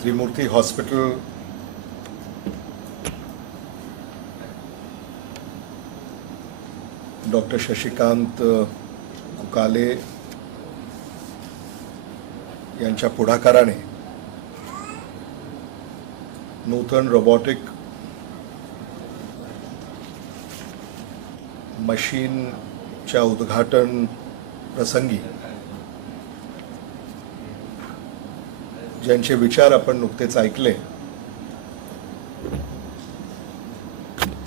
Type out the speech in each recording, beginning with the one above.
त्रिमूर्ती hospital doctor Shashikant कुकाले यांच्या पुढाकाराने नूतन robotic मशीनच्या उद्घाटन प्रसंगी ज्यांचे विचार आपण नुकतेच ऐकले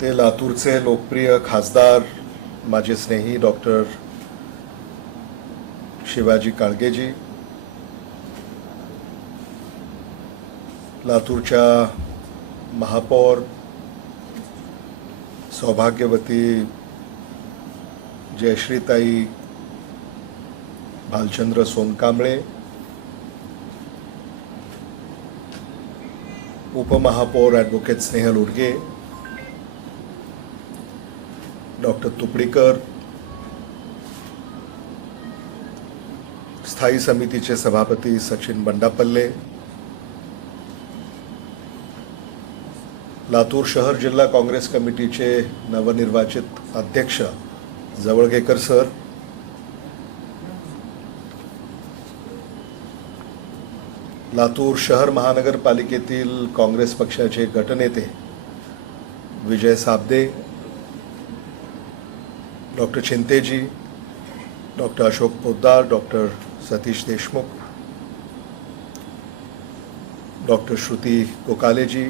ते लातूरचे लोकप्रिय खासदार माझे स्नेही डॉक्टर शिवाजी काळगेजी, लातूरच्या महापौर सौभाग्यवती जयश्रीताई भालचंद्र सोनकांबळे, उपमहापौर ॲडव्होकेट स्नेहल उर्गे, डॉक्टर तुपडीकर, स्थायी समितीचे सभापती सचिन बंडापल्ले, लातूर शहर जिल्हा काँग्रेस कमिटीचे नवनिर्वाचित अध्यक्ष जवळगेकर सर, लातूर शहर महानगरपालिकेतील काँग्रेस पक्षाचे गटनेते विजय साबदे, डॉक्टर चिंतेजी, doctor Ashok Poddar, doctor Satish Deshmukh, doctor Shruti कोकालेजी,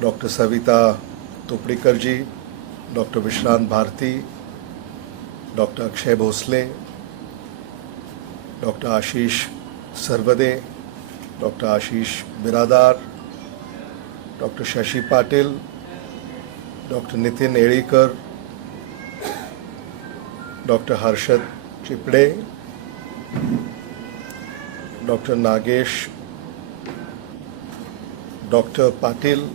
doctor Savita Tupdikar ji, doctor Vishrant Bharti, doctor Akshay Bhosale, doctor Ashish Sarvade, doctor Ashish Biradar, doctor Shashi Patil, doctor Nitin Yelikar, doctor Harshad Chipde, doctor Nagesh, doctor Patil,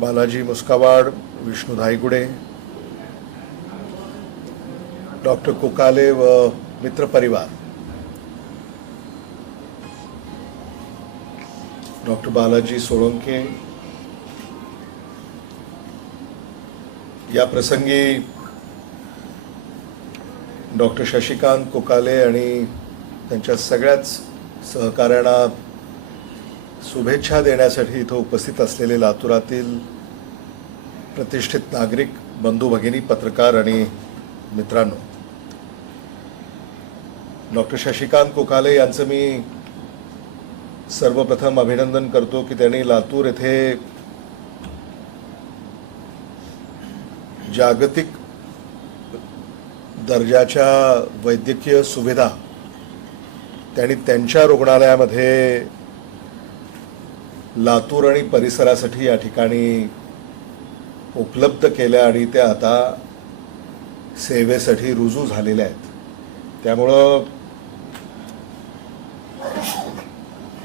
Balaji Muskawad, Vishnu Dhaygude, doctor Kukale व मित्रपरिवार, डॉक्टर बालाजी सोळंके, या प्रसंगी डॉक्टर शशिकांत कुकाले आणि त्यांच्या सगळ्याच सहकाऱ्यांना शुभेच्छा देण्यासाठी इथं उपस्थित असलेले लातूरातील प्रतिष्ठित नागरिक बंधू भगिनी, पत्रकार आणि मित्रांनो, डॉक्टर शशिकांत कुकाले यांचं मी सर्वप्रथम अभिनंदन करतो की त्यांनी लातूर येथे जागतिक दर्जाच्या वैद्यकीय सुविधा त्यांनी त्यांच्या रुग्णालयामध्ये लातूर आणि परिसरासाठी या ठिकाणी उपलब्ध केल्या आणि त्या आता सेवेसाठी रुजू झालेल्या आहेत. त्यामुळं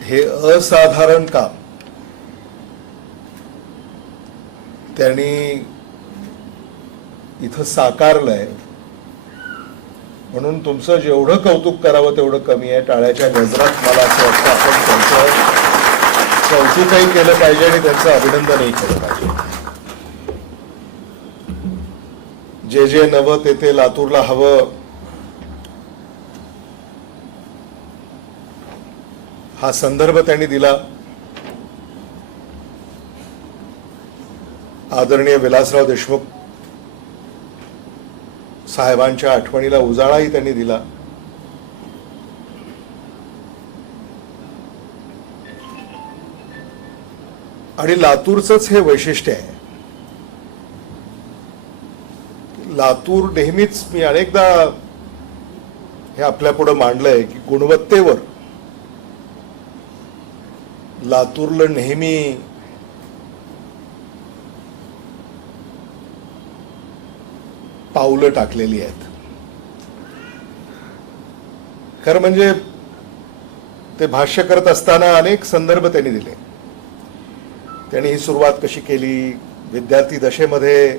हे असाधारण काम त्यांनी इथं साकारलंय, म्हणून तुमचं जेवढं कौतुक करावं तेवढं कमी आहे. टाळ्याच्या गजरात मला असं वाटतं आपण त्यांचं कौतुकही केलं पाहिजे आणि त्यांचं अभिनंदनही केलं पाहिजे. जे जे नवं ते लातूरला हवं हा संदर्भ त्यांनी दिला. आदरणीय विलासराव देशमुख साहेबांच्या आठवणीला उजाळाही त्यांनी दिला. आणि लातूरचंच हे वैशिष्ट्य आहे. लातूर नेहमीच, मी अनेकदा हे आपल्या पुढे मांडलंय की गुणवत्तेवर लातूरला नेहमी पावलं टाकलेली आहेत. खरं म्हणजे ते भाष्य करत असताना अनेक संदर्भ त्यांनी दिले. त्यांनी ही सुरुवात कशी केली, विद्यार्थी दशेमध्ये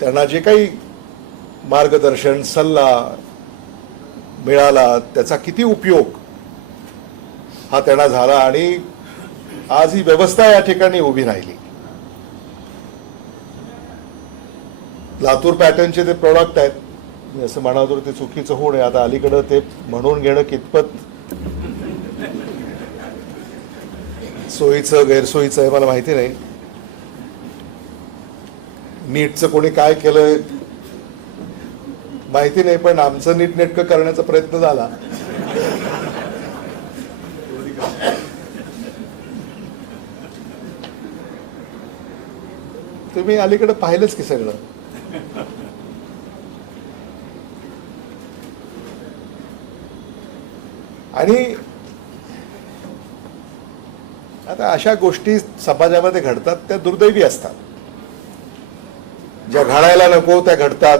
त्यांना जे काही मार्गदर्शन, सल्ला मिळाला, त्याचा किती उपयोग हा त्यांना झाला आणि आज ही व्यवस्था या ठिकाणी उभी राहिली. लातूर पॅटर्नचे ते प्रॉडक्ट आहेत, मी असं म्हणावं तर ते चुकीचं होऊ नये. आता अलीकडं ते म्हणून घेणं कितपत सोयीचं गैरसोयीचं आहे मला माहिती नाही. नीटचं कोणी काय केलं माहिती नाही, पण आमचं नीटनेटकं करण्याचा प्रयत्न झाला. तुम्ही अलीकडे पाहिलंच की सगळं. आणि आता अशा गोष्टी समाजामध्ये घडतात त्या दुर्दैवी असतात. ज्या घडायला नको त्या घडतात,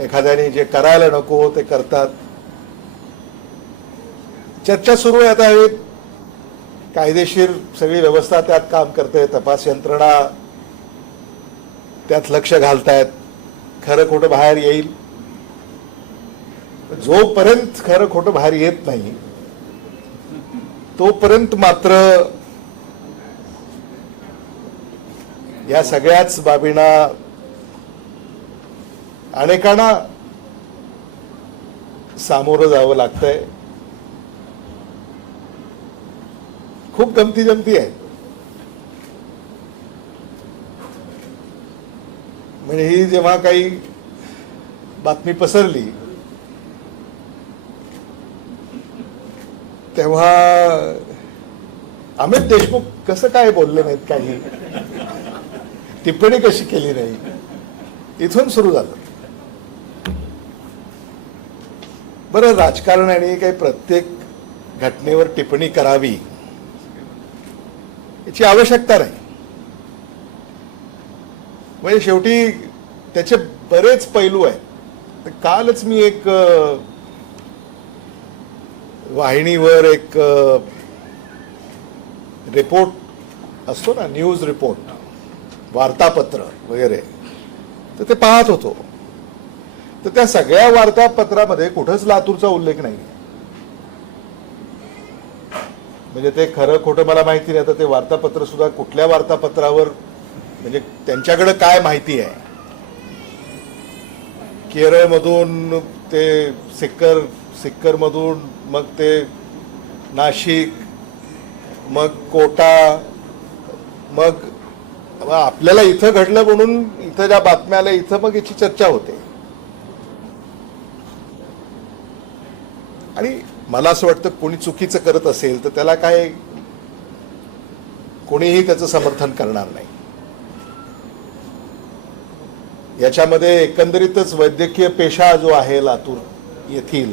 एखाद्याने जे करायला नको ते करतात. चर्चा सुरू आहे आता, हे कायदेशीर सगळी व्यवस्था त्यात काम करते, तपास यंत्रणा त्यात लक्ष घालतायत, खरं खोटं बाहेर येईल. जोपर्यंत खरं खोटं बाहेर येत नाही तोपर्यंत मात्र या सगळ्याच बाबींना अनेकांना सामोरं जावं लागतंय. खूप गमती जमती आहे. म्हणजे ही जेव्हा काही बातमी पसरली तेव्हा अमित देशमुख कसं काय बोलले नाहीत, काही टिप्पणी कशी केली नाही, इथून सुरू झालं. बरं, राजकारण्याने काही प्रत्येक घटनेवर टिप्पणी करावी याची आवश्यकता नाही. म्हणजे शेवटी त्याचे बरेच पैलू आहेत. कालच मी एक वाहिनीवर एक रिपोर्ट असतो ना, न्यूज रिपोर्ट, वार्तापत्र वगैरे, तर ते पाहत होतो. तर त्या सगळ्या वार्तापत्रामध्ये कुठंच लातूरचा उल्लेख नाही. म्हणजे ते खरं खोटं मला माहिती नाही. आता ते वार्तापत्र सुद्धा कुठल्या वार्तापत्रावर, म्हणजे त्यांच्याकडे काय माहिती आहे. केरळमधून ते सिक्करमधून मग ते नाशिक, मग कोटा, मग आपल्याला इथं घडलं म्हणून इथं ज्या बातम्या आल्या इथं मग याची चर्चा होते. आणि मला असं वाटतं कोणी चुकीचं करत असेल तर त्याला काय कोणीही त्याचं समर्थन करणार नाही. याच्यामध्ये एकंदरीतच वैद्यकीय पेशा जो आहे लातूर येथील,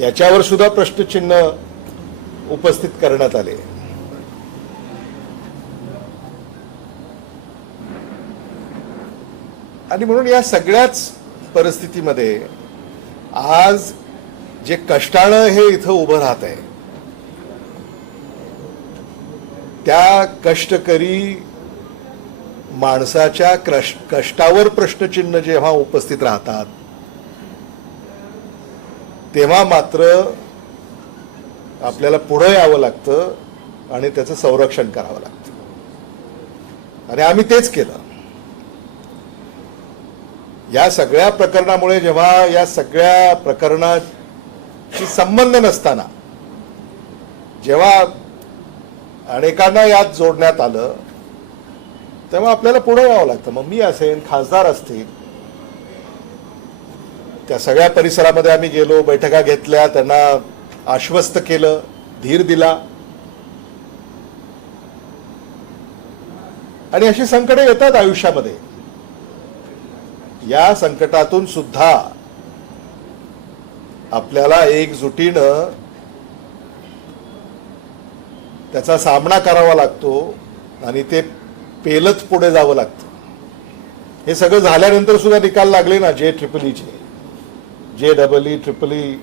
याच्यावर सुद्धा प्रश्नचिन्ह उपस्थित करण्यात आले. आणि म्हणून या सगळ्याच परिस्थितीमध्ये आज जे कष्टानं हे इथं उभं राहत आहे, त्या कष्टकरी माणसाच्या कष्टावर प्रश्नचिन्ह जेव्हा उपस्थित राहतात तेव्हा मात्र आपल्याला पुढे यावं लागतं आणि त्याचं संरक्षण करावं लागतं. आणि आम्ही तेच केलं. या सगळ्या प्रकरणामुळे जेव्हा या सगळ्या प्रकरणाची संबंध नसताना जेव्हा अनेकांना यात जोडण्यात आलं तेव्हा आपल्याला पुढे यावं लागतं. मग मी असेन, खासदार असतील, त्या सगळ्या परिसरामध्ये आम्ही गेलो, बैठका घेतल्या, त्यांना आश्वस्त केलं, धीर दिला. आणि अशी संकटे येतात आयुष्यामध्ये. या संकटातून सुद्धा आपल्याला एकजुटीनं त्याचा सामना करावा लागतो आणि ते पेलत पुढे जावं लागतं. हे सगळं झाल्यानंतर सुद्धा निकाल लागले ना, JEEE, JEE,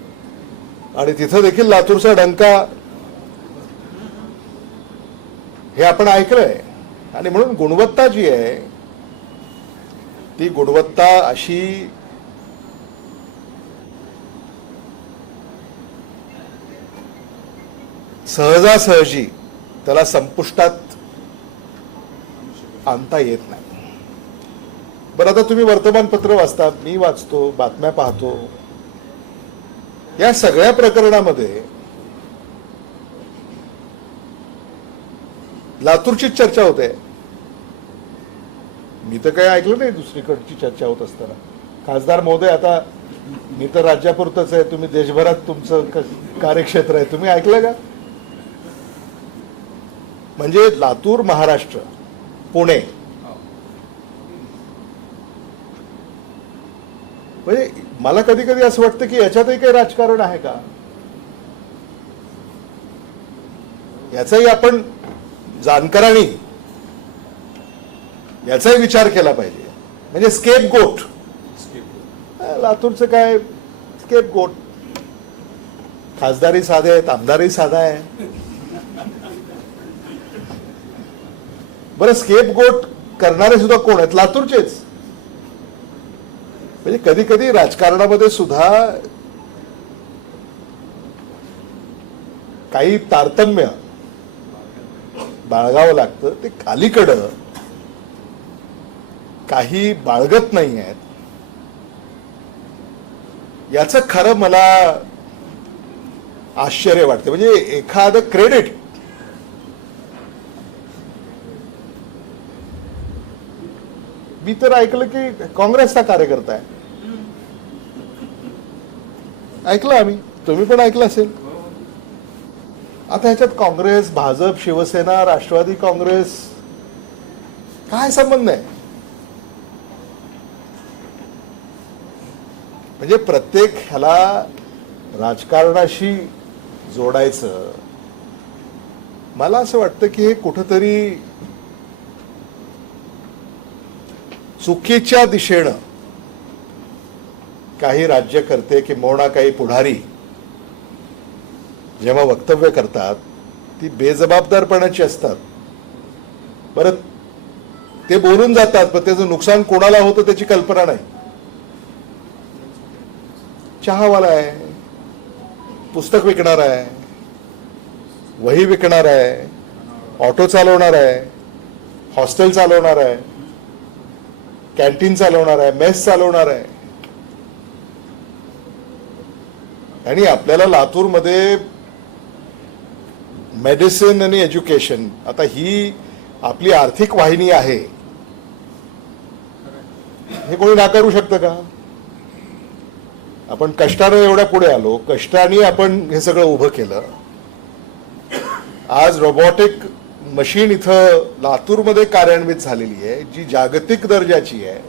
आणि तिथं देखील लातूरचा डंका हे आपण ऐकलंय. आणि म्हणून गुणवत्ता जी आहे ती गुणवत्ता अशी सहजासहजी त्याला संपुष्टात आणता येत नाही. बरं, आता तुम्ही वर्तमानपत्र वाचता, मी वाचतो, बातम्या पाहतो. या सगळ्या प्रकरणामध्ये लातूरचीच चर्चा होते. मी तर काही ऐकलं नाही दुसरीकडची चर्चा होत असताना. खासदार महोदय, आता मी तर राज्यापुरतच आहे, तुम्ही देशभरात तुमचं कार्यक्षेत्र आहे, तुम्ही ऐकलं का? म्हणजे लातूर, महाराष्ट्र, पुणे, म्हणजे मला कधी कधी असं वाटतं की याच्यातही काही राजकारण आहे का? याचाही आपण जाणकारांनी याचाही विचार केला पाहिजे. म्हणजे स्केप गोट, लातूरचं काय स्केप गोट, खासदारी साधे आहेत, आमदारही साधा आहे. बरं, स्केप गोट करणारे सुद्धा कोण आहेत? लातूरचेच. म्हणजे कधी कधी राजकारणामध्ये सुद्धा काही तारतम्य बाळगावं लागतं. ते अलीकडं काही बाळगत नाही आहेत. याचं खरं मला आश्चर्य वाटतं. म्हणजे एखादं क्रेडिट मी तर ऐकलं की काँग्रेसचा कार्यकर्ता आहे. ऐकलं आम्ही, तुम्ही पण ऐकलं असेल. आता ह्याच्यात काँग्रेस, भाजप, शिवसेना, राष्ट्रवादी काँग्रेस काय संबंध आहे? म्हणजे प्रत्येक ह्याला राजकारणाशी जोडायचं, मला असं वाटतं की हे कुठंतरी चुकीच्या दिशेनं काही राज्यकर्ते किंवा काही पुढारी जेव्हा वक्तव्य करतात ती बेजबाबदारपणाची असतात. बरं, ते बोलून जातात, पण त्याचं नुकसान कोणाला होतं त्याची कल्पना नाही. चहावाला आहे, पुस्तक विकणार आहे, वही विकणार आहे, ऑटो चालवणार आहे, हॉस्टेल चालवणार आहे, कॅन्टीन चालवणार आहे, मेस चालवणार आहे. आणि आपल्याला लातूरमध्ये मेडिसिन आणि एज्युकेशन, आता ही आपली आर्थिक वाहिनी आहे, हे कोणी नाकारू शकतं का? आपण कष्टानं एवढ्या पुढे आलो, कष्टाने आपण हे सगळं उभं केलं. आज रोबोटिक मशीन इथं लातूरमध्ये कार्यान्वित झालेली आहे, जी जागतिक दर्जाची आहे.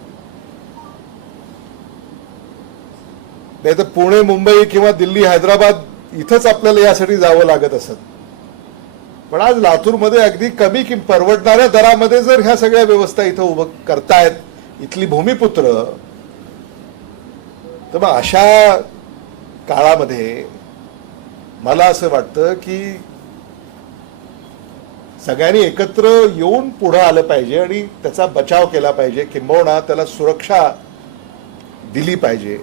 नाही तर पुणे, मुंबई किंवा दिल्ली, हैदराबाद इथंच आपल्याला यासाठी जावं लागत असत. पण आज लातूरमध्ये अगदी कमी परवडणाऱ्या दरामध्ये जर ह्या सगळ्या व्यवस्था इथं उभं करतायत इथली भूमिपुत्र, तर मग अशा काळामध्ये मला असं वाटतं की सगळ्यांनी एकत्र येऊन पुढे आलं पाहिजे आणि त्याचा बचाव केला पाहिजे, किंबहुना त्याला सुरक्षा दिली पाहिजे.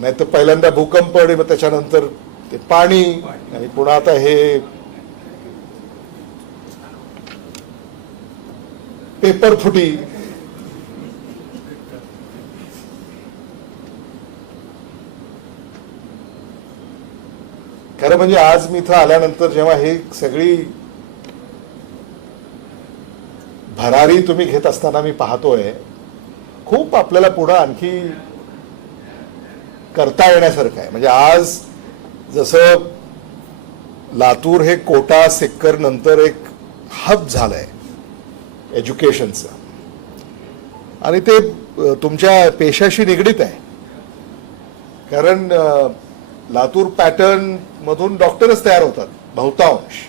नाही तर पहिल्यांदा भूकंप आणि मग त्याच्यानंतर ते पाणी आणि पुन्हा आता हे पेपर फुटी. खरं म्हणजे आज मी इथं आल्यानंतर जेव्हा हे सगळी भरारी तुम्ही घेत असताना मी पाहतोय, खूप आपल्याला पुढं आणखी करता येण्यासारखं आहे. म्हणजे आज जसं लातूर हे कोटा सिक्कर नंतर एक हब झालंय एज्युकेशनचं, आणि ते तुमच्या पेशाशी निगडीत आहे. कारण लातूर पॅटर्न मधून डॉक्टरच तयार होतात बहुतांश,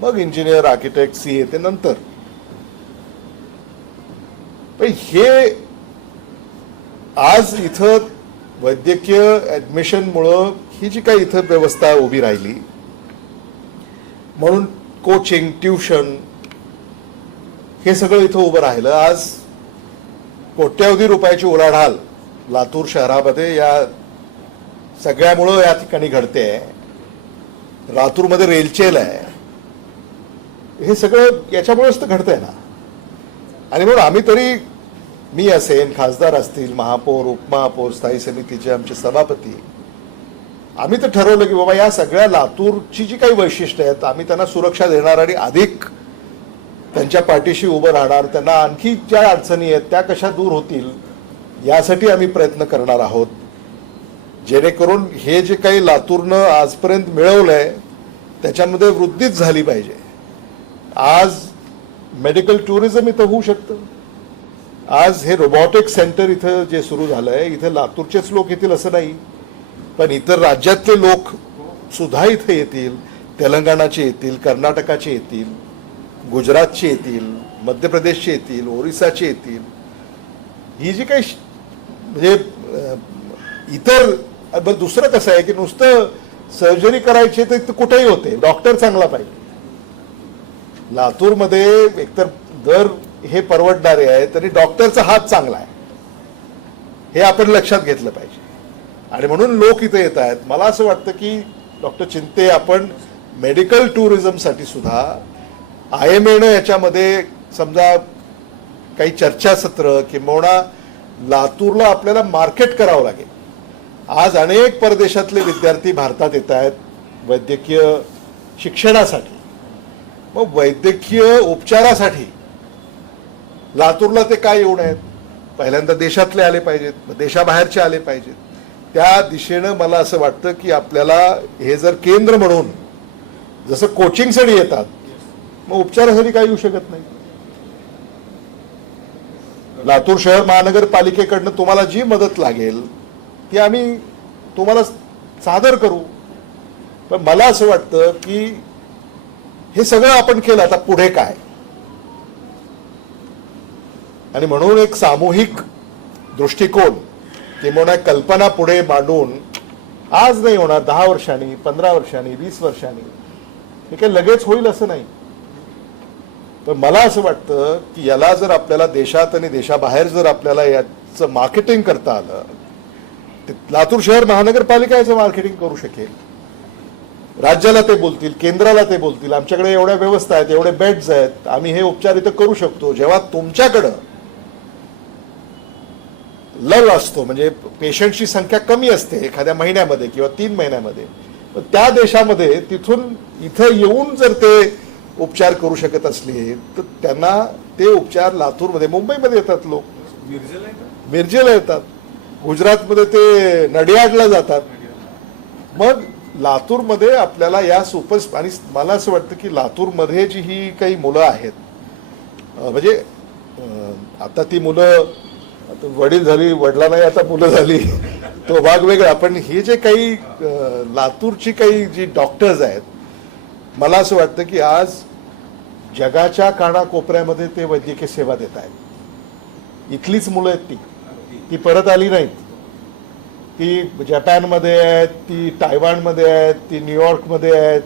मग इंजिनियर, आर्किटेक्ट, सीए ते नंतर. पण हे आज इथं वैद्यकीय ऍडमिशनमुळं ही जी काही इथं व्यवस्था उभी राहिली, म्हणून कोचिंग, ट्युशन हे सगळं इथं उभं राहिलं. आज कोट्यावधी रुपयाची उलाढाल लातूर शहरामध्ये या सगळ्यामुळं या ठिकाणी घडते. लातूरमध्ये रेलचेल आहे, हे सगळं याच्यामुळेच तर घडतंय ना. आणि म्हणून आम्ही तरी, मी असेन, खासदार असतील, महापौर, उपमहापौर, स्थायी समितीचे आमचे सभापती, आम्ही तर ठरवलं की बाबा या सगळ्या लातूरची जी काही वैशिष्ट्य आहेत आम्ही त्यांना सुरक्षा देणार आणि अधिक त्यांच्या पाठीशी उभं राहणार. त्यांना आणखी ज्या अडचणी आहेत त्या कशा दूर होतील यासाठी आम्ही प्रयत्न करणार आहोत, जेणेकरून हे जे काही लातूरनं आजपर्यंत मिळवलंय त्याच्यामध्ये वृद्धीच झाली पाहिजे. आज मेडिकल टुरिझम इथं होऊ शकतं. आज हे रोबोटिक सेंटर इथं जे सुरू झालंय, इथं लातूरचेच लोक येतील असं नाही, पण इतर राज्यातले लोक सुद्धा इथे येतील. तेलंगणाचे येतील, कर्नाटकाचे येतील, गुजरातचे येतील, मध्य प्रदेशचे येतील, ओरिसाचे येतील. ही जी काही म्हणजे इतर दुसरं कसं आहे की नुसतं सर्जरी करायची तर कुठेही होते, डॉक्टर चांगला पाहिजे. लातूरमध्ये एकतर दर हे परवडणारे आहे तरी डॉक्टरचा हात चांगला आहे, हे आपण लक्षात घेतलं पाहिजे. आणि म्हणून लोक इथे येत आहेत. मला असं वाटतं की डॉक्टर चिंते, आपण मेडिकल टुरिझमसाठी सुद्धा IMAनं याच्यामध्ये समजा काही चर्चासत्र किंवा लातूरला आपल्याला मार्केट करावं लागेल. आज अनेक परदेशातले विद्यार्थी भारतात येत आहेत वैद्यकीय शिक्षणासाठी, मग वैद्यकीय उपचारासाठी लातूरला ते काय येऊन आहेत? पहिल्यांदा देशातले आले पाहिजेत, देशाबाहेरचे आले पाहिजेत. त्या दिशेनं मला असं वाटतं की आपल्याला हे जर केंद्र म्हणून, जसं कोचिंगसाठी येतात मग उपचारासाठी काय येऊ शकत नाही. लातूर शहर महानगरपालिकेकडनं तुम्हाला जी मदत लागेल ती आम्ही तुम्हाला सादर करू. पण मला असं वाटतं की हे सगळं आपण केलं, आता पुढे काय? आणि म्हणून एक सामूहिक दृष्टिकोन किंवा कल्पना पुढे मांडून, आज नाही होणार, 10 वर्षांनी, 15 वर्षांनी, 20 वर्षांनी, हे काही लगेच होईल असं नाही. पण मला असं वाटतं की याला जर आपल्याला देशात आणि देशाबाहेर जर आपल्याला याचं मार्केटिंग करता आलं, लातूर शहर महानगरपालिका याचं मार्केटिंग करू शकेल. राज्याला ते बोलतील, केंद्राला ते बोलतील, आमच्याकडे एवढ्या व्यवस्था आहेत, एवढे बेड्स आहेत, आम्ही हे उपचार इथं करू शकतो. जेव्हा तुमच्याकडं लव असतो, म्हणजे पेशंटची संख्या कमी असते एखाद्या महिन्यामध्ये किंवा 3 महिन्यामध्ये, त्या देशामध्ये तिथून इथं येऊन जर ते उपचार करू शकत असले तर त्यांना ते उपचार लातूरमध्ये, मुंबईमध्ये येतात लोक, मिरजेला येतात, गुजरातमध्ये ते नडियाडला जातात. मग लातूरमध्ये आपल्याला या सुपर, आणि मला असं वाटतं की लातूरमध्ये जी ही काही मुलं आहेत, म्हणजे आता ती मुलं, वडील झाली, वडिला नाही, आता मुलं झाली, तो भाग वेगळा. पण हे जे काही लातूरची काही जी डॉक्टर्स आहेत, मला असं वाटतं की आज जगाच्या कानाकोपऱ्यामध्ये ते वैद्यकीय सेवा देत आहेत. इथलीच मुलं आहेत, ती परत आली नाहीत. ती जपानमध्ये आहेत, ती तायवानमध्ये आहेत, ती न्यूयॉर्कमध्ये आहेत,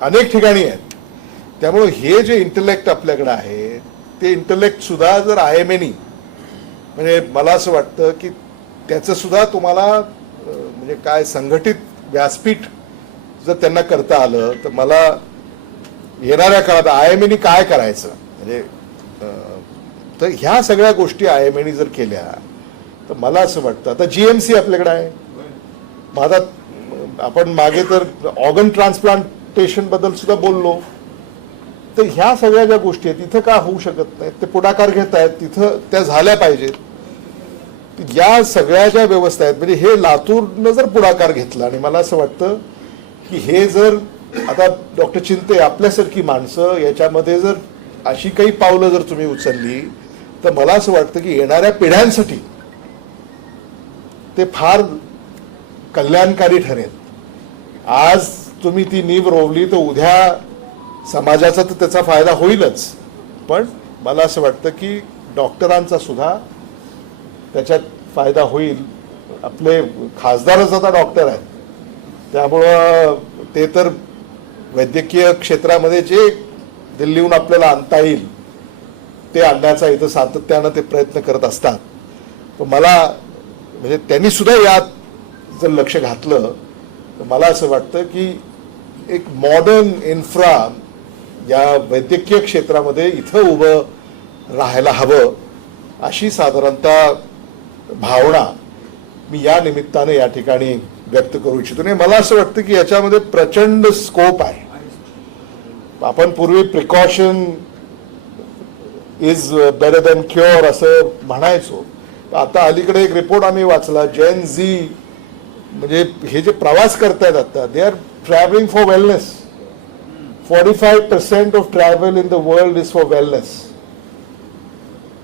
अनेक ठिकाणी आहेत. त्यामुळे हे जे इंटलेक्ट आपल्याकडे आहे ते इंटलेक्ट सुद्धा जर IMAनी, म्हणजे मला असं वाटतं की त्याचं सुद्धा तुम्हाला म्हणजे काय संघटित व्यासपीठ जर त्यांना करता आलं तर मला येणाऱ्या काळात IMAनी काय करायचं, म्हणजे तर ह्या सगळ्या गोष्टी IMAनी जर केल्या तर मला असं वाटतं. आता GMC आपल्याकडे आहे. माझा आपण मागे तर ऑर्गन ट्रान्सप्लांटेशन बद्दल सुद्धा बोललो. तर ह्या सगळ्या ज्या गोष्टी आहेत तिथं का होऊ शकत नाहीत, ते पुढाकार घेत आहेत, तिथं त्या झाल्या पाहिजेत. या सगळ्या ज्या व्यवस्था आहेत, म्हणजे हे लातूरनं जर पुढाकार घेतला, आणि मला असं वाटतं की हे जर आता डॉक्टर चिंते आपल्यासारखी माणसं याच्यामध्ये जर अशी काही पावलं जर तुम्ही उचलली तर मला असं वाटतं की येणाऱ्या पिढ्यांसाठी ते फार कल्याणकारी ठरेल. आज तुम्ही ती नीव रोवली तर उद्या समाजाचा तर त्याचा फायदा होईलच, पण मला असं वाटतं की डॉक्टरांचा सुद्धा त्याच्यात फायदा होईल. आपले खासदारच आता डॉक्टर आहेत, त्यामुळं ते तर वैद्यकीय क्षेत्रामध्ये जे दिल्लीहून आपल्याला आणता येईल ते आणण्याचा इथं सातत्यानं ते प्रयत्न करत असतात. पण मला म्हणजे त्यांनी सुद्धा यात जर लक्ष घातलं तर मला असं वाटतं की एक मॉडर्न इन्फ्रा या वैद्यकीय क्षेत्रामध्ये इथं उभं राहायला हवं अशी साधारणतः भावना मी या निमित्ताने या ठिकाणी व्यक्त करू इच्छितो. आणि मला असं वाटतं की याच्यामध्ये प्रचंड स्कोप आहे. आपण पूर्वी precaution is better than cure असं म्हणायचो. आता अलीकडे एक रिपोर्ट आम्ही वाचला, जेन झी म्हणजे हे जे प्रवास करतायत आता, they are travelling for wellness. 45% of travel in the world is for wellness.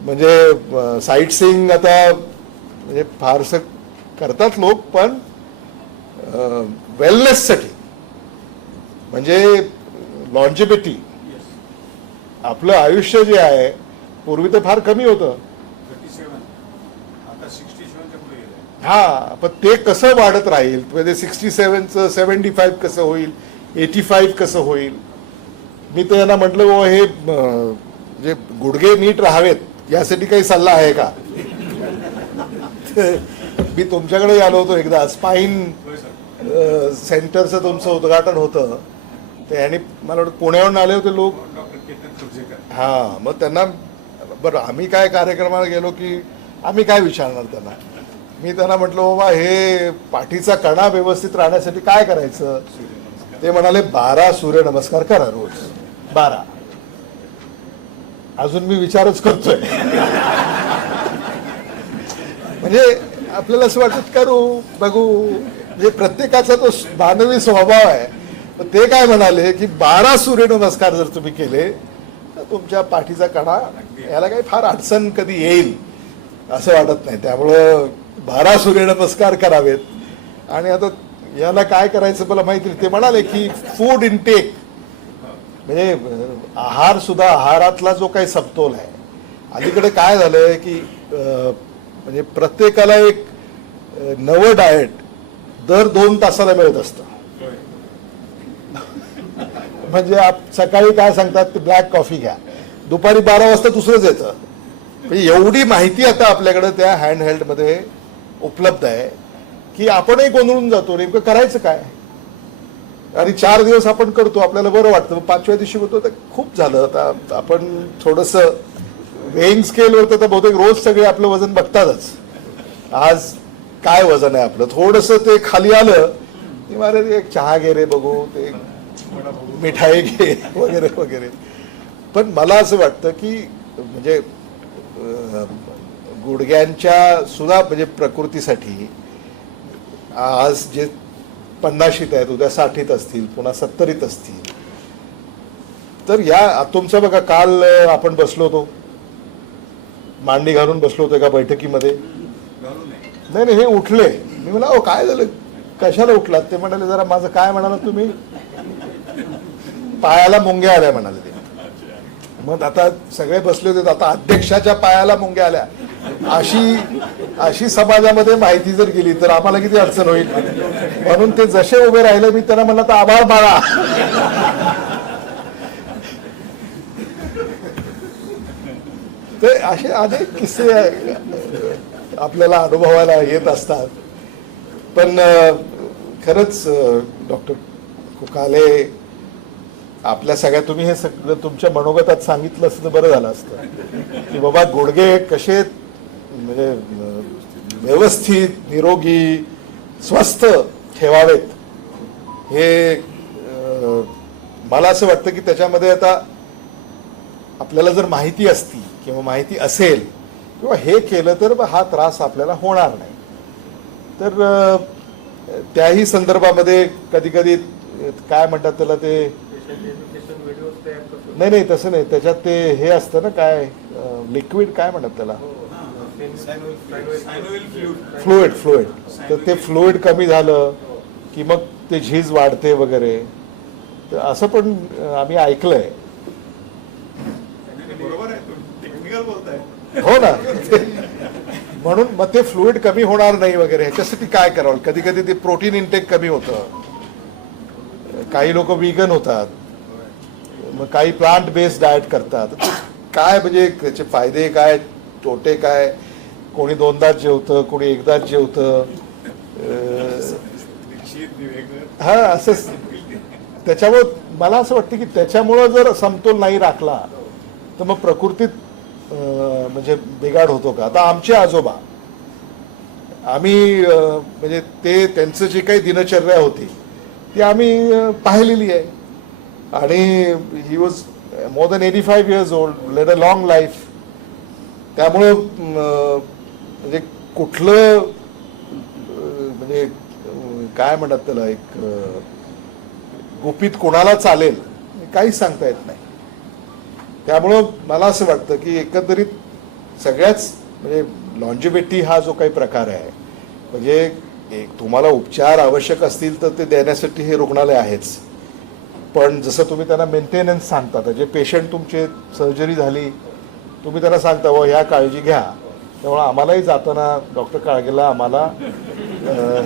म्हणजे साईट सीइंग आता म्हणजे फारसं करतात लोक, पण वेलनेससाठी म्हणजे लॉन्जिबिलिटी, आपलं आयुष्य जे आहे पूर्वी तर फार कमी होतं. हा, पण ते कसं वाढत राहील, म्हणजे 67चं 75 कसं होईल, 85 कसं होईल. मी तर यांना म्हटलं हो हे म्हणजे गुडघे नीट राहावेत यासाठी काही सल्ला आहे का. मी तुमच्याकडे आलो होतो एकदा, स्पाईन सेंटरचं तुमचं उद्घाटन होतं, ते आणि मला वाटतं पुण्याहून आले होते लोक. हां, मग त्यांना बरं आम्ही काय कार्यक्रमाला गेलो की आम्ही काय विचारणार त्यांना. मी त्यांना म्हटलं बाबा हे पाठीचा कणा व्यवस्थित राहण्यासाठी काय करायचं. ते म्हणाले 12 सूर्यनमस्कार करा रोज. 12. अजून मी विचारच करतोय. म्हणजे आपल्याला असं वाटत करू बघू, म्हणजे प्रत्येकाचा तो मानवी स्वभाव आहे. ते काय म्हणाले की 12 सूर्यनमस्कार जर तुम्ही केले तर तुमच्या पाठीचा कणा याला काही फार अडचण कधी येईल असं वाटत नाही. त्यामुळं 12 सूर्यनमस्कार करावेत. आणि आता याला काय करायचं मला माहिती नाही. ते म्हणाले की फूड इनटेक म्हणजे आहार सुद्धा, आहारातला जो काही समतोल आहे, अलीकडे काय झालंय की म्हणजे प्रत्येकाला एक नवं डाएट दर 2 तासाला मिळत असतं. म्हणजे सकाळी काय सांगतात ते ब्लॅक कॉफी घ्या, दुपारी 12 वाजता दुसरंच येतं. म्हणजे एवढी माहिती आता आपल्याकडे त्या हँडहेल्डमध्ये उपलब्ध आहे की आपणही गोंधळून जातो, नेमकं करायचं काय. आणि 4 दिवस आपण करतो, आपल्याला बरं वाटतं, 5व्या दिवशी होतो तर खूप झालं. आता आपण थोडंसं वेइंग स्केलवर तर बहुतेक रोज सगळे आपलं वजन बघतातच. आज काय वजन आहे आपलं, थोडंसं ते खाली आलं की मला एक चहा घे रे बघू, ते मिठाई घे वगैरे वगैरे. पण मला असं वाटतं की म्हणजे गुडघ्यांच्या सुद्धा म्हणजे प्रकृतीसाठी आज जे 50शीत आहेत, उद्या 60ीत असतील, पुन्हा 70ीत असतील. तर या तुमचं बघा, काल आपण बसलो होतो, मांडी घालून बसलो होतो एका बैठकीमध्ये. नाही नाही, हे उठले. मी म्हणलं अहो काय झालं, कशाला उठलात. ते म्हणाले जरा माझं काय म्हणालात तुम्ही, पायाला मुंग्या आल्या म्हणाले ते. मग आता सगळे बसले होते, आता अध्यक्षाच्या पायाला मुंग्या आल्या अशी समाजामध्ये माहिती जर गेली तर आम्हाला किती अडचण होईल. म्हणून ते जसे उभे राहिले, मी त्यांना म्हणलं तर आभार माना. ते असे अनेक किस्से आपल्याला अनुभवायला येत असतात. पण खरंच डॉक्टर कुकाले, आपल्या सगळ्या तुम्ही हे सगळं तुमच्या मनोगतात सांगितलं असतं तर बरं झालं असतं की बाबा गुडघे कसे म्हणजे व्यवस्थित, निरोगी, स्वस्थ ठेवावेत. हे मला असं वाटतं की त्याच्यामध्ये आता आपल्याला जर माहिती असती किंवा माहिती असेल किंवा हे केलं तर हा त्रास आपल्याला होणार नाही. तर त्याही संदर्भामध्ये कधी कधी काय म्हणतात त्याला, ते नाही नाही तसं नाही, त्याच्यात ते हे असतं ना काय लिक्विड काय म्हणतात त्याला, फ्लुइड. तर ते फ्लुइड कमी झालं की मग ते झीज वाढते वगैरे. तर असं पण आम्ही ऐकलंय. हो ना. म्हणून मग ते फ्लुइड कमी होणार नाही वगैरे, ह्याच्यासाठी काय करावं. कधी कधी ते प्रोटीन इनटेक कमी होतं, काही लोक वीगन होतात, मग काही प्लांट बेस्ड डाएट करतात. काय म्हणजे त्याचे फायदे काय, तोटे काय. कोणी 2दाच जेवतं, कोणी एकदाच जेवतं. हा असं त्याच्यामुळं मला असं वाटतं की त्याच्यामुळं जर समतोल नाही राखला तर मग प्रकृतीत म्हणजे बिघाड होतो का. आता आमचे आजोबा, आम्ही म्हणजे ते त्यांचं जी काही दिनचर्या होती ती आम्ही पाहिलेली आहे. आणि he was more than 85 years old, led a long life. त्यामुळं म्हणजे कुठलं म्हणजे काय म्हणतात त्याला, एक गुपित कोणाला चालेल काहीच सांगता येत नाही. त्यामुळं मला असं वाटतं की एकंदरीत सगळ्याच म्हणजे लॉन्जिव्हिटी हा जो काही प्रकार आहे, म्हणजे एक तुम्हाला उपचार आवश्यक असतील तर ते देण्यासाठी हे रुग्णालय आहेच. पण जसं तुम्ही त्यांना मेंटेनन्स सांगता, जे पेशंट तुमचे सर्जरी झाली तुम्ही त्यांना सांगता व ह्या काळजी घ्या, त्यामुळे आम्हालाही जाताना डॉक्टर काळगेला आम्हाला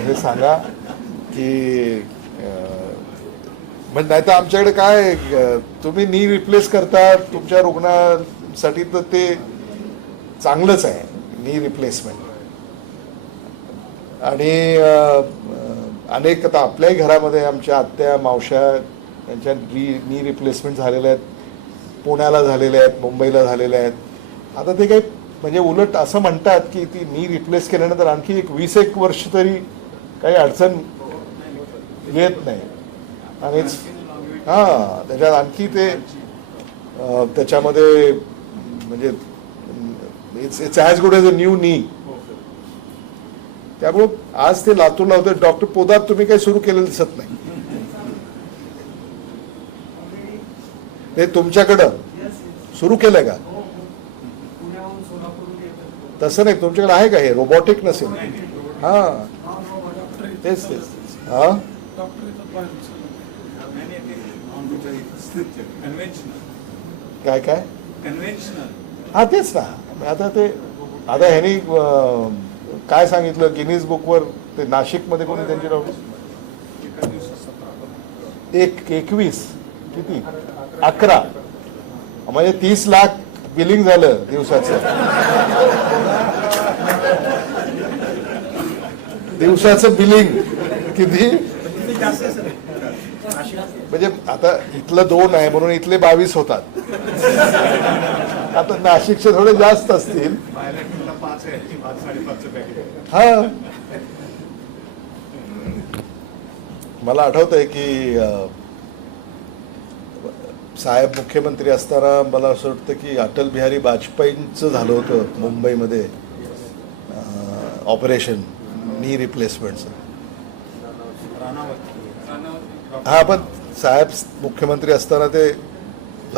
हे सांगा की म्हणजे नाही तर आमच्याकडे काय तुम्ही नी रिप्लेस करता तुमच्या रुग्णासाठी, तर ते चांगलंच आहे नी रिप्लेसमेंट. आणि अनेक आता आपल्याही घरामध्ये आमच्या आत्या मावश्या यांच्या नी रिप्लेसमेंट झालेल्या आहेत, पुण्याला झालेल्या आहेत, मुंबईला झालेल्या आहेत. आता ते काही म्हणजे उलट असं म्हणतात की ती नी रिप्लेस केल्यानंतर आणखी एक 20-1 वर्ष तरी काही अडचण येत नाही. आणि हां, त्याच्यात आणखी ते त्याच्यामध्ये म्हणजे it's as good as a new नी. त्यामुळं आज ते लातूरला होते. डॉक्टर पोदार तुम्ही काही सुरू केलेलं दिसत नाही. ते तुमच्याकडं सुरू केलंय का? तसं नाही, तुमच्याकडे आहे का हे रोबोटिक नसेल? हां तेच तेच हां काय काय हा तेच ना. आता ते आता ह्यांनी काय सांगितलं गिनीज बुकवर, ते नाशिकमध्ये कोणी त्यांची नाव 21 किती 11 म्हणजे 30 लाख बिलिंग झालं दिवसाचं. दिवसाचं बिलिंग किती म्हणजे आता इथलं 2 आहे म्हणून इथले 22 होतात. आता नाशिकचे थोडे जास्त असतील. हा मला आठवतंय की साहेब मुख्यमंत्री असताना मला असं वाटतं की अटल बिहारी वाजपेयींचं झालं होतं मुंबईमध्ये ऑपरेशन नी रिप्लेसमेंटचं. हा पण साहेब मुख्यमंत्री असताना ते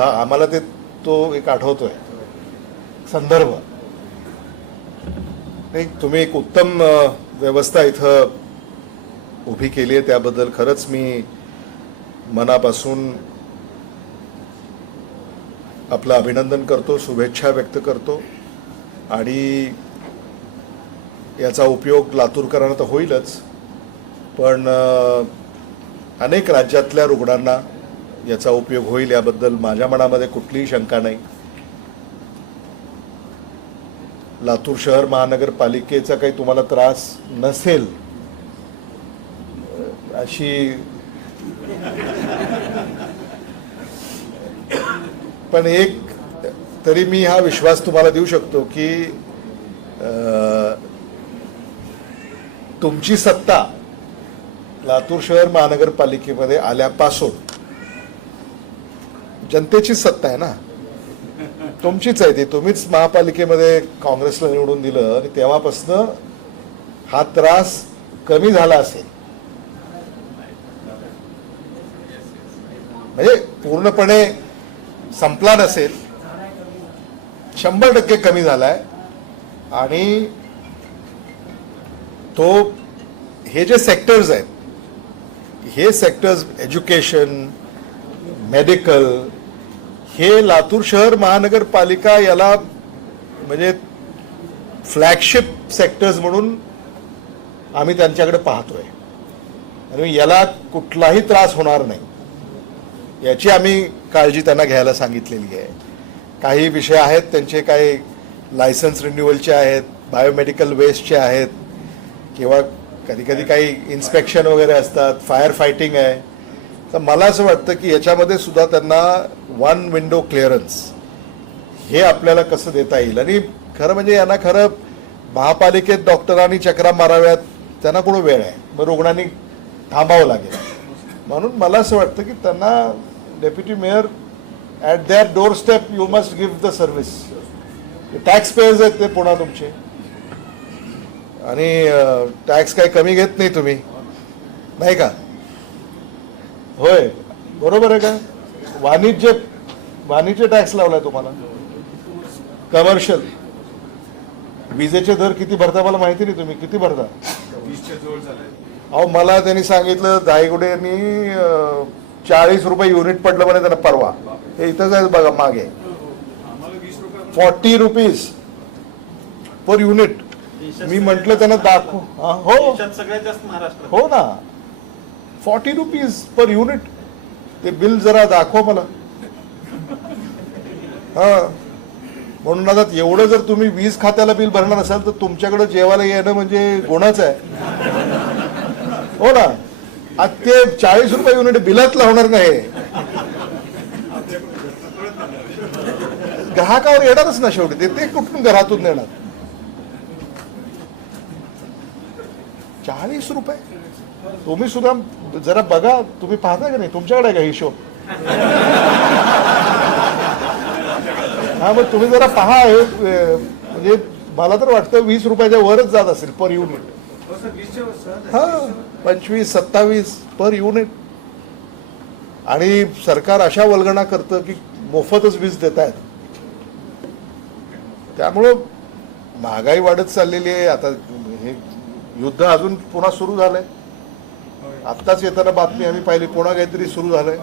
आम्हाला ते तो एक आठवतोय संदर्भ. नाही, तुम्ही एक उत्तम व्यवस्था इथं उभी केली आहे, त्याबद्दल खरंच मी मनापासून आपलं अभिनंदन करतो, शुभेच्छा व्यक्त करतो. आणि याचा उपयोग लातूरकरांना तर होईलच, पण अनेक राज्यातल्या रुग्णांना याचा उपयोग होईल याबद्दल माझ्या मनामध्ये कुठलीही शंका नाही. लातूर शहर महानगरपालिकेचा काही तुम्हाला त्रास नसेल अशी, पण एक तरी मी हा विश्वास तुम्हाला देऊ शकतो की तुमची सत्ता लातूर शहर महानगरपालिकेमध्ये आल्यापासून जनतेची सत्ता आहे ना, तुमचीच आहे ती. तुम्हीच महापालिकेमध्ये काँग्रेसला निवडून दिलं आणि तेव्हापासून हा त्रास कमी झाला असेल, म्हणजे पूर्णपणे संपला नसेल, 100% कमी झालाय. आणि तो हे जे सेक्टर्स आहेत, हे सेक्टर्स एज्युकेशन, मेडिकल, हे लातूर शहर महानगरपालिका याला म्हणजे फ्लॅगशिप सेक्टर्स म्हणून आम्ही त्यांच्याकडे पाहतोय. आणि याला कुठलाही त्रास होणार नाही याची आम्ही काळजी त्यांना घ्यायला सांगितलेली आहे. काही विषय आहेत त्यांचे, काही लायसन्स रिन्युअलचे आहेत, बायोमेडिकल वेस्टचे आहेत, किंवा कधी कधी काही इन्स्पेक्शन वगैरे असतात, फायर फायटिंग आहे. तर मला असं वाटतं की याच्यामध्ये सुद्धा त्यांना वन विंडो क्लिअरन्स हे आपल्याला कसं देता येईल. आणि खरं म्हणजे यांना खरं महापालिकेत डॉक्टरांनी चक्रा माराव्यात त्यांना कुठं वेळ आहे, मग रुग्णांनी थांबावं लागेल. म्हणून मला असं वाटतं की त्यांना deputy mayor at there door step you must give the service. Tax pairs आहेत ते पुन्हा तुमचे, आणि टॅक्स काही कमी घेत नाही तुम्ही, नाही का? होय, बरोबर आहे का? वाणिज्य टॅक्स लावलाय तुम्हाला, कमर्शियल. विजेचे दर किती भरता मला माहिती नाही, तुम्ही किती भरता? 20च्या जवळ झालंय. अहो मला त्यांनी सांगितलं दायगुडेंनी 40 रुपये युनिट पडलं म्हणे त्यांना परवा. हे इथंच आहे बघा मागे, आम्हाला 20 रुपये 40 रुपीज पर युनिट. मी म्हटलं त्यांना दाखव. हो सगळ्यात जास्त महाराष्ट्र. हो ना, 40 रुपीज पर युनिट. ते बिल जरा दाखव मला. हा, म्हणून आता एवढं जर तुम्ही वीज खात्याला बिल भरणार असाल तर तुमच्याकडे जेवायला येणं म्हणजे गुन्हाच आहे, हो ना. आता ते 40 रुपये युनिट बिलात लावणार नाही, ग्राहकावर येणारच ना शेवटी. ते कुठून घरातून देणार? 40 रुपये. तुम्ही सुद्धा जरा बघा, तुम्ही पाहता का नाही? तुमच्याकडे आहे का हिशोब? हा, मग तुम्ही जरा पहा. म्हणजे मला तर वाटतं 20 रुपयाच्या वरच जात असेल पर युनिट. हा, 25-27 पर युनिट. आणि सरकार अशा वल्गणा करतं की मोफतच वीज देत आहेत. त्यामुळं महागाई वाढत चाललेली आहे. आता हे युद्ध अजून पुन्हा सुरू झालंय. आत्ताच येताना बातमी आम्ही पाहिली, पुन्हा काहीतरी सुरू झालंय.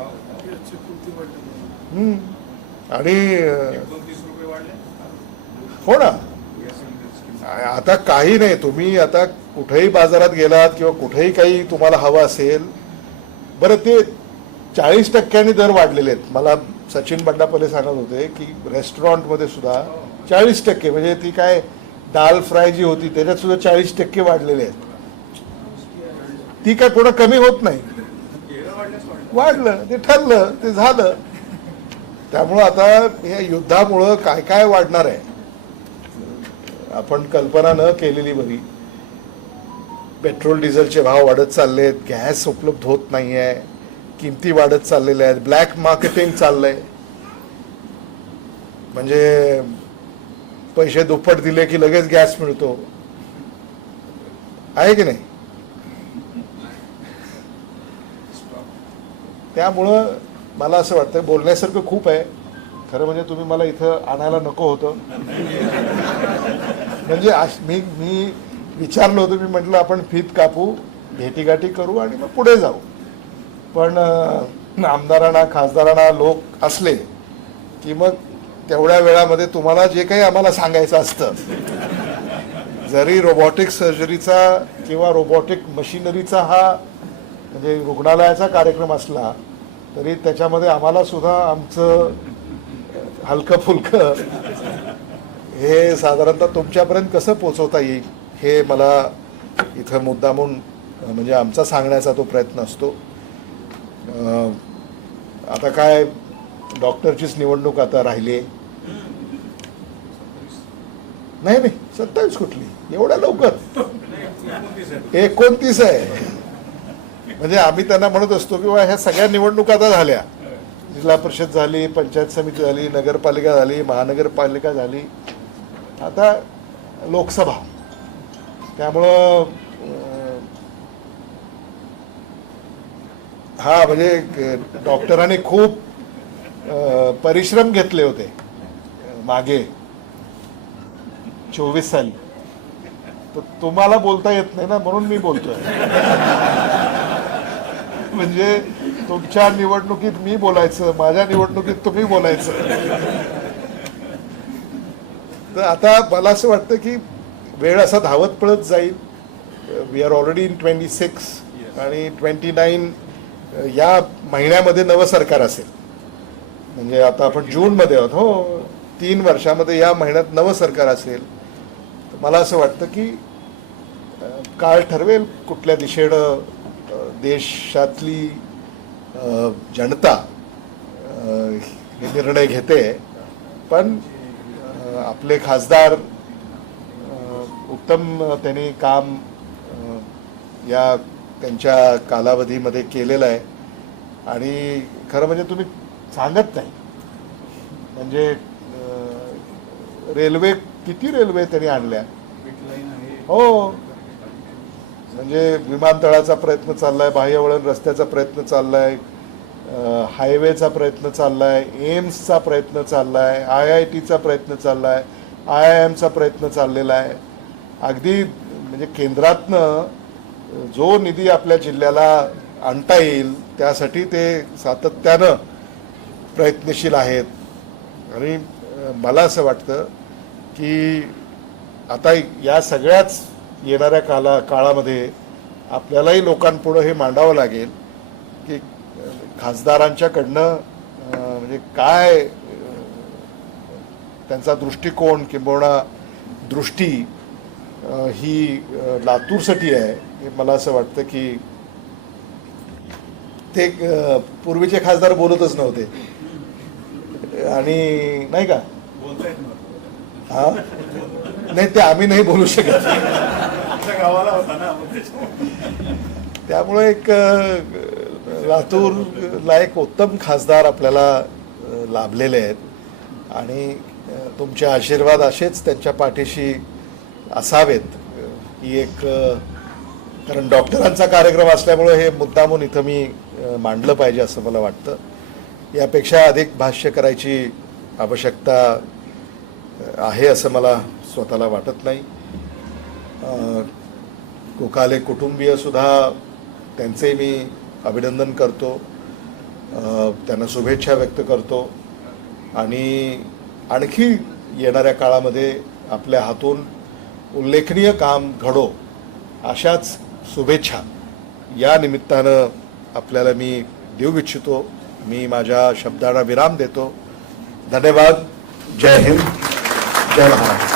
आणि 29 रुपये वाढले. हो ना, आता काही नाही. तुम्ही आता कुठेही बाजारात गेलात किंवा कुठेही काही तुम्हाला हवं असेल, बरं ते 40% दर वाढलेले आहेत. मला सचिन बंडापले सांगत होते की रेस्टॉरंटमध्ये सुद्धा 40%, म्हणजे ती काय दाल फ्राय जी होती त्याच्यात सुद्धा 40% वाढलेले आहेत. ती काय पुन्हा कमी होत नाही. वाढलं, ते ठरलं, ते झालं. त्यामुळं आता या युद्धामुळं काय काय वाढणार आहे आपण कल्पना न केलेली बरी. पेट्रोल डिझेलचे भाव वाढत चाललेत, गॅस उपलब्ध होत नाही आहे, किमती वाढत चाललेल्या आहेत, ब्लॅक मार्केटिंग चाललंय. म्हणजे पैसे दुप्पट दिले की लगेच गॅस मिळतो, आहे की नाही? त्यामुळं मला असं वाटतं बोलण्यासारखं खूप आहे. खरं म्हणजे तुम्ही मला इथं आणायला नको होतं. म्हणजे मी विचारलं होतं, मी म्हटलं आपण फीत कापू, भेटीगाठी करू आणि मग पुढे जाऊ. पण आमदारांना खासदारांना लोक असले की मग तेवढ्या वेळामध्ये तुम्हाला जे काही आम्हाला सांगायचं असतं, जरी रोबोटिक सर्जरीचा किंवा रोबोटिक मशिनरीचा हा म्हणजे रुग्णालयाचा कार्यक्रम असला तरी त्याच्यामध्ये आम्हाला सुद्धा आमचं हलकं फुलकं हे साधारणतः तुमच्यापर्यंत कसं पोचवता येईल हे मला इथं मुद्दामून म्हणजे आमचा सांगण्याचा तो प्रयत्न असतो. आता काय डॉक्टरचीच निवडणूक आता राहिली आहे. नाही 27 कुठली, एवढ्या लवकर? 29 आहे. म्हणजे आम्ही त्यांना म्हणत असतो की ह्या सगळ्या निवडणुका आता झाल्या. जिल्हा परिषद झाली, पंचायत समिती झाली, नगरपालिका झाली, महानगरपालिका झाली, आता लोकसभा. त्यामुळं हा म्हणजे डॉक्टरांनी खूप परिश्रम घेतले होते मागे 24 साली. तर तुम्हाला बोलता येत नाही ना, म्हणून मी बोलतोय. म्हणजे तुमच्या निवडणुकीत मी बोलायचं, माझ्या निवडणुकीत तुम्ही बोलायचं. तर आता मला असं वाटतं की वेळ असा धावत पळत जाईल. वी आर ऑलरेडी इन 26 आणि 29 या महिन्यामध्ये नवं सरकार असेल. म्हणजे आता आपण जूनमध्ये आहोत. हो, 3 वर्षामध्ये या महिन्यात नवं सरकार असेल. मला असं वाटतं की काळ ठरवेल कुठल्या दिशेनं देशातली जनता हे निर्णय घेते, पण आपले खासदार उत्तम त्यांनी काम या त्यांच्या कालावधीमध्ये केलेलं आहे. आणि खरं म्हणजे तुम्ही सांगत नाही, म्हणजे रेल्वे किती रेल्वे त्यांनी आणल्या. हो, म्हणजे विमानतळाचा प्रयत्न चाललाय, बाह्यवळण रस्त्याचा प्रयत्न चाललाय, हायवेचा प्रयत्न चाललाय, एम्सचा प्रयत्न चाललाय, IITचा प्रयत्न चाललाय, IIMचा प्रयत्न चाललेला आहे. अगदी म्हणजे केंद्रातनं जो निधी आपल्या जिल्ह्याला आणता येईल त्यासाठी ते सातत्यानं प्रयत्नशील आहेत. आणि मला असं वाटतं की आता या सगळ्याच येणाऱ्या काळामध्ये आपल्यालाही लोकांपुढं हे मांडावं लागेल की खासदारांच्याकडनं म्हणजे काय त्यांचा दृष्टिकोन किंबहुना दृष्टी ही लातूरसाठी आहे. हे मला असं वाटतं की ते पूर्वीचे खासदार बोलतच नव्हते, आणि नाही का, हा नाही, ते आम्ही नाही बोलू शकत. गावाला होता ना, त्यामुळे एक लातूरला एक उत्तम खासदार आपल्याला लाभलेले आहेत. आणि तुमचे आशीर्वाद असेच त्यांच्या पाठीशी असावेत. ही एक, कारण डॉक्टरांचा कार्यक्रम असल्यामुळे हे मुद्दामून इथं मी मांडलं पाहिजे असं मला वाटतं. यापेक्षा अधिक भाष्य करायची आवश्यकता आहे असं मला स्वतःला वाटत नाही. कोकाले कुटुंबीयसुद्धा त्यांचे मी अभिनंदन करतो, त्यांना शुभेच्छा व्यक्त करतो. आणि आणखी येणाऱ्या काळामध्ये आपल्या हातून उल्लेखनीय काम घडो अशाच शुभेच्छा या निमित्तानं आपल्याला मी देऊ इच्छितो. मी माझ्या शब्दांना विराम देतो. धन्यवाद. जय हिंद, जय महाराष्ट्र.